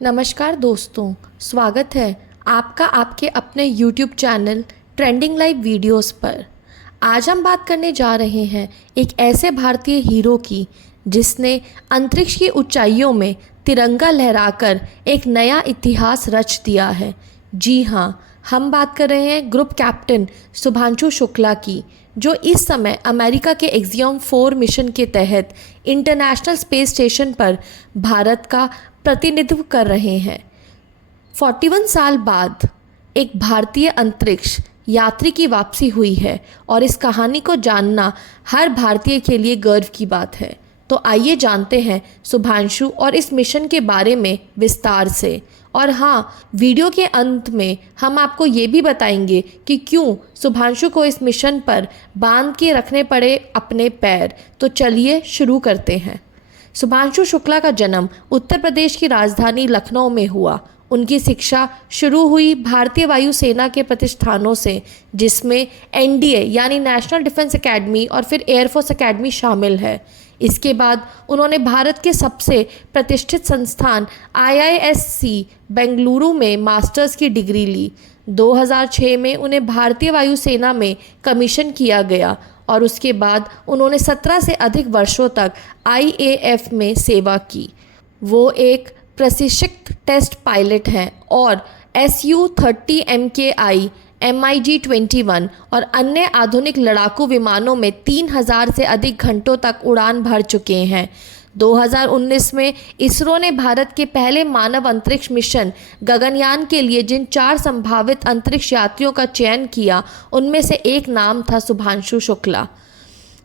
नमस्कार दोस्तों, स्वागत है आपका आपके अपने YouTube channel trending live videos पर। आज हम बात करने जा रहे हैं एक ऐसे भारतीय हीरो की जिसने अंतरिक्ष की ऊंचाइयों में तिरंगा लहराकर एक नया इतिहास रच दिया है। जी हाँ, हम बात कर रहे हैं ग्रुप कैप्टन शुभांशु शुक्ला की, जो इस समय अमेरिका के एक्सियोम 4 मिशन के तहत इंटरनेशनल स्पेस स्टेशन पर भारत का प्रतिनिधित्व कर रहे हैं। 41 साल बाद एक भारतीय अंतरिक्ष यात्री की वापसी हुई है और इस कहानी को जानना हर भारतीय के लिए गर्व की बात है। तो आइए जानते हैं शुभांशु और इस मिशन के बारे में विस्तार से। और हाँ, वीडियो के अंत में हम आपको ये भी बताएंगे कि क्यों शुभांशु को इस मिशन पर बांध के रखने पड़े अपने पैर। तो चलिए शुरू करते हैं। शुभांशु शुक्ला का जन्म उत्तर प्रदेश की राजधानी लखनऊ में हुआ। उनकी शिक्षा शुरू हुई भारतीय वायुसेना के प्रतिष्ठानों से, जिसमें एनडीए यानी नेशनल डिफेंस एकेडमी और फिर एयरफोर्स एकेडमी शामिल है। इसके बाद उन्होंने भारत के सबसे प्रतिष्ठित संस्थान आईआईएससी बेंगलुरु में मास्टर्स की डिग्री ली। 2006 में उन्हें भारतीय वायुसेना में कमीशन किया गया और उसके बाद उन्होंने 17 से अधिक वर्षों तक आईएएफ में सेवा की। वो एक प्रशिक्षित टेस्ट पायलट हैं और SU-30 MKI, MiG-21 और अन्य आधुनिक लड़ाकू विमानों में 3000 से अधिक घंटों तक उड़ान भर चुके हैं। 2019 में इसरो ने भारत के पहले मानव अंतरिक्ष मिशन गगनयान के लिए जिन 4 संभावित अंतरिक्ष यात्रियों का चयन किया, उनमें से एक नाम था शुभांशु शुक्ला।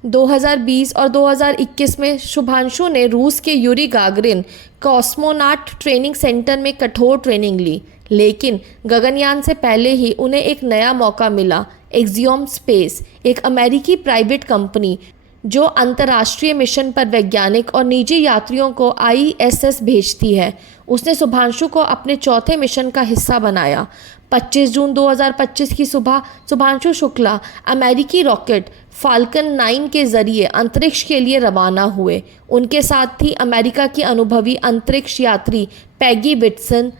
2020 और 2021 में शुभांशु ने रूस के यूरी गागरिन कॉस्मोनाट ट्रेनिंग सेंटर में कठोर ट्रेनिंग ली, लेकिन गगनयान से पहले ही उन्हें एक नया मौका मिला। एक्सियोम स्पेस, एक अमेरिकी प्राइवेट कंपनी जो अंतर्राष्ट्रीय मिशन पर वैज्ञानिक और निजी यात्रियों को आईएसएस भेजती है, उसने शुभांशु को अपने चौथे मिशन का हिस्सा बनाया। 25 जून 2025 की सुबह शुभांशु शुक्ला अमेरिकी रॉकेट फाल्कन 9 के जरिए अंतरिक्ष के लिए रवाना हुए। उनके साथ थी अमेरिका की अनुभवी अंतरिक्ष यात्री पैगी विट्सन,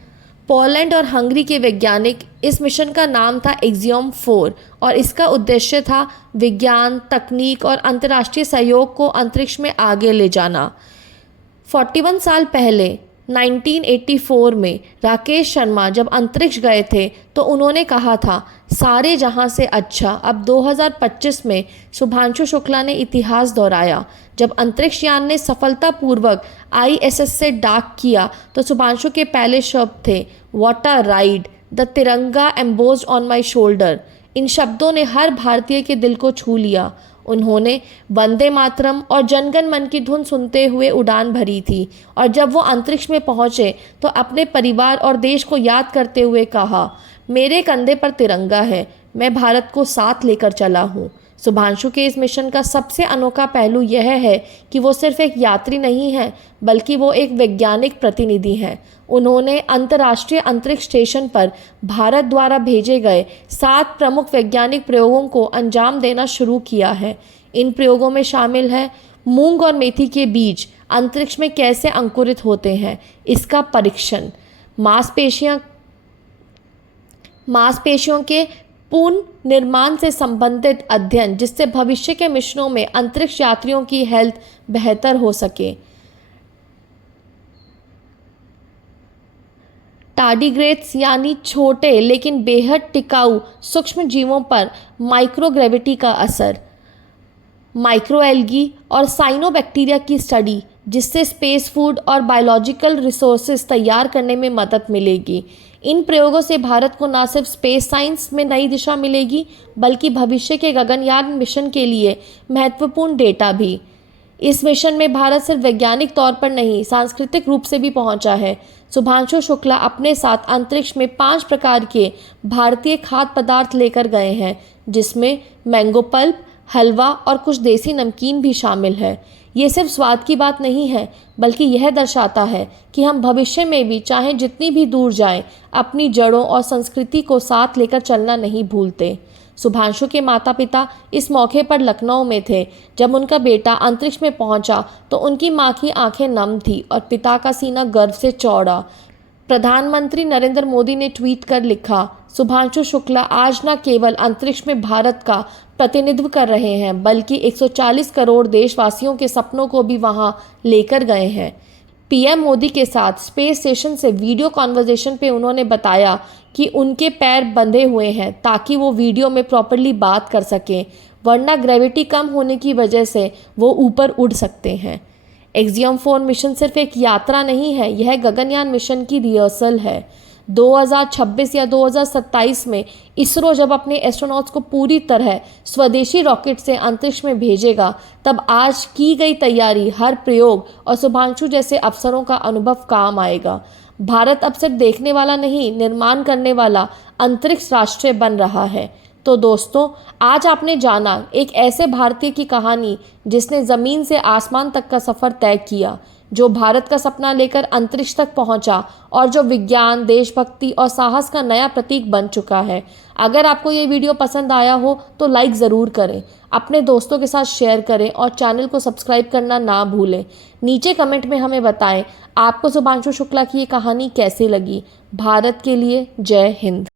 पोलैंड और हंगरी के वैज्ञानिक। इस मिशन का नाम था एक्सियोम 4 और इसका उद्देश्य था विज्ञान, तकनीक और अंतर्राष्ट्रीय सहयोग को अंतरिक्ष में आगे ले जाना। 41 साल पहले 1984 में राकेश शर्मा जब अंतरिक्ष गए थे तो उन्होंने कहा था, सारे जहां से अच्छा। अब 2025 में शुभांशु शुक्ला ने इतिहास दोहराया। जब अंतरिक्ष यान ने सफलतापूर्वक आईएसएस से डाक किया तो शुभांशु के पहले शब्द थे, व्हाट अ राइड, द तिरंगा एम्बोज्ड ऑन माई शोल्डर। इन शब्दों ने हर भारतीय के दिल को छू लिया। उन्होंने वंदे मातरम और जनगण मन की धुन सुनते हुए उड़ान भरी थी और जब वो अंतरिक्ष में पहुंचे तो अपने परिवार और देश को याद करते हुए कहा, मेरे कंधे पर तिरंगा है, मैं भारत को साथ लेकर चला हूँ। शुभांशु के इस मिशन का सबसे अनोखा पहलू यह है कि वो सिर्फ एक यात्री नहीं है, बल्कि वो एक वैज्ञानिक प्रतिनिधि हैं। उन्होंने अंतर्राष्ट्रीय अंतरिक्ष स्टेशन पर भारत द्वारा भेजे गए 7 प्रमुख वैज्ञानिक प्रयोगों को अंजाम देना शुरू किया है। इन प्रयोगों में शामिल है मूंग और मेथी के बीज अंतरिक्ष में कैसे अंकुरित होते हैं, इसका परीक्षण, मांसपेशियों के पुनर्निर्माण से संबंधित अध्ययन, जिससे भविष्य के मिशनों में अंतरिक्ष यात्रियों की हेल्थ बेहतर हो सके। टार्डिग्रेड्स यानी छोटे लेकिन बेहद टिकाऊ सूक्ष्म जीवों पर माइक्रोग्रेविटी का असर, माइक्रोएल्गी और साइनोबैक्टीरिया की स्टडी, जिससे स्पेस फूड और बायोलॉजिकल रिसोर्सेज तैयार करने में मदद मिलेगी। इन प्रयोगों से भारत को न सिर्फ स्पेस साइंस में नई दिशा मिलेगी, बल्कि भविष्य के गगनयान मिशन के लिए महत्वपूर्ण डेटा भी। इस मिशन में भारत सिर्फ वैज्ञानिक तौर पर नहीं, सांस्कृतिक रूप से भी पहुंचा है। शुभांशु शुक्ला अपने साथ अंतरिक्ष में 5 प्रकार के भारतीय खाद्य पदार्थ लेकर गए हैं, जिसमें मैंगो पल्प, हलवा और कुछ देसी नमकीन भी शामिल है। ये सिर्फ स्वाद की बात नहीं है, बल्कि यह दर्शाता है कि हम भविष्य में भी चाहे जितनी भी दूर जाएं, अपनी जड़ों और संस्कृति को साथ लेकर चलना नहीं भूलते। शुभांशु के माता पिता इस मौके पर लखनऊ में थे। जब उनका बेटा अंतरिक्ष में पहुंचा तो उनकी मां की आंखें नम थी और पिता का सीना गर्व से चौड़ा। प्रधानमंत्री नरेंद्र मोदी ने ट्वीट कर लिखा, शुभांशु शुक्ला आज न केवल अंतरिक्ष में भारत का प्रतिनिधित्व कर रहे हैं बल्कि 140 करोड़ देशवासियों के सपनों को भी वहां लेकर गए हैं। पीएम मोदी के साथ स्पेस स्टेशन से वीडियो कॉन्वर्सेशन पे उन्होंने बताया कि उनके पैर बंधे हुए हैं ताकि वो वीडियो में प्रॉपरली बात कर सकें, वरना ग्रेविटी कम होने की वजह से वो ऊपर उड़ सकते हैं। एक्सियम 4 मिशन सिर्फ एक यात्रा नहीं है, यह गगनयान मिशन की रिहर्सल है। 2026 या 2027 में इसरो जब अपने एस्ट्रोनॉट्स को पूरी तरह स्वदेशी रॉकेट से अंतरिक्ष में भेजेगा, तब आज की गई तैयारी, हर प्रयोग और शुभांशु जैसे अफसरों का अनुभव काम आएगा। भारत अब सिर्फ देखने वाला नहीं, निर्माण करने वाला अंतरिक्ष राष्ट्र बन रहा है। तो दोस्तों, आज आपने जाना एक ऐसे भारतीय की कहानी जिसने ज़मीन से आसमान तक का सफ़र तय किया, जो भारत का सपना लेकर अंतरिक्ष तक पहुंचा और जो विज्ञान, देशभक्ति और साहस का नया प्रतीक बन चुका है। अगर आपको ये वीडियो पसंद आया हो तो लाइक ज़रूर करें, अपने दोस्तों के साथ शेयर करें और चैनल को सब्सक्राइब करना ना भूलें। नीचे कमेंट में हमें बताएं आपको शुभांशु शुक्ला की ये कहानी कैसी लगी। भारत के लिए जय हिंद।